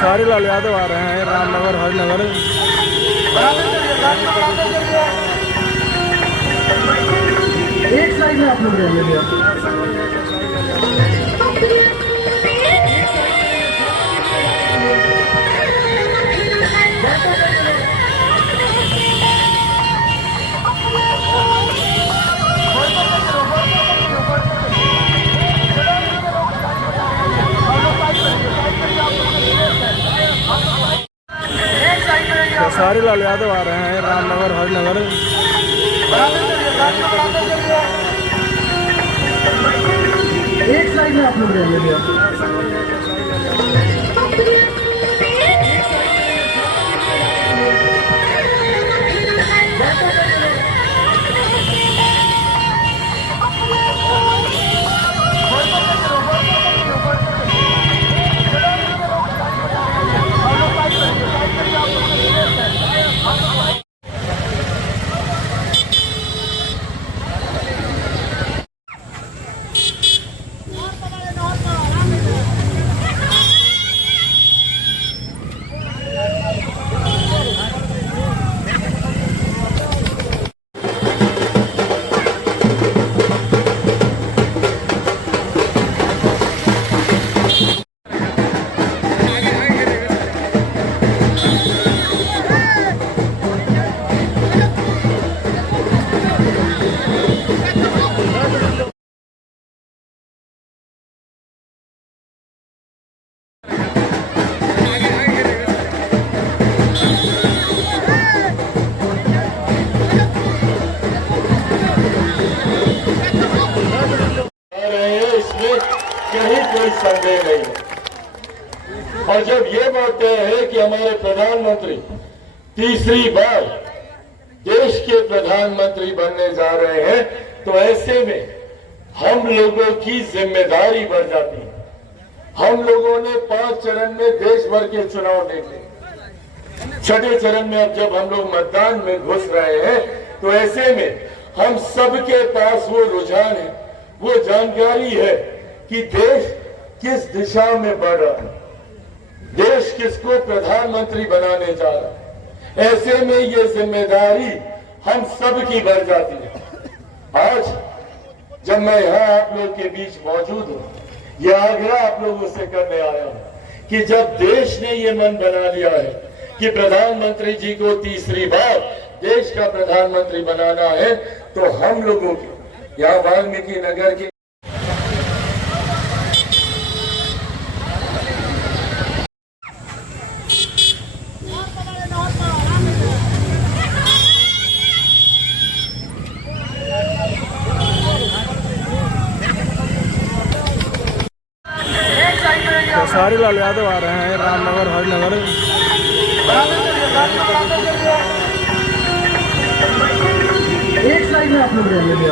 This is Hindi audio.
खेसारी लाल यादव आ रहे हैं रामनगर हरनगर। एक साइड में आप लोग रहेंगे। खेसारी लाल यादव आ रहे हैं रामनगर हरनगर। एक साइड में आप लोग रहेंगे। कहीं कोई संदेह नहीं है। और जब ये बात तय है कि हमारे प्रधानमंत्री तीसरी बार देश के प्रधानमंत्री बनने जा रहे हैं, तो ऐसे में हम लोगों की जिम्मेदारी बढ़ जाती है। हम लोगों ने 5 चरण में देश भर के चुनाव देखे, छठे चरण में अब जब हम लोग मतदान में घुस रहे हैं, तो ऐसे में हम सबके पास वो रुझान है, वो जानकारी है कि देश किस दिशा में बढ़ रहा है, देश किसको प्रधानमंत्री बनाने जा रहा है। ऐसे में ये जिम्मेदारी हम सब की बढ़ जाती है। आज जब मैं यहाँ आप लोग के बीच मौजूद हूँ, ये आग्रह आप लोगों से करने आया हूँ कि जब देश ने ये मन बना लिया है कि प्रधानमंत्री जी को तीसरी बार देश का प्रधानमंत्री बनाना है, तो हम लोगों की यहाँ वाल्मीकि नगर की खेसारी लाल यादव आ रहे हैं रामनगर हरनगर। एक साइड में आप लोग रहेंगे।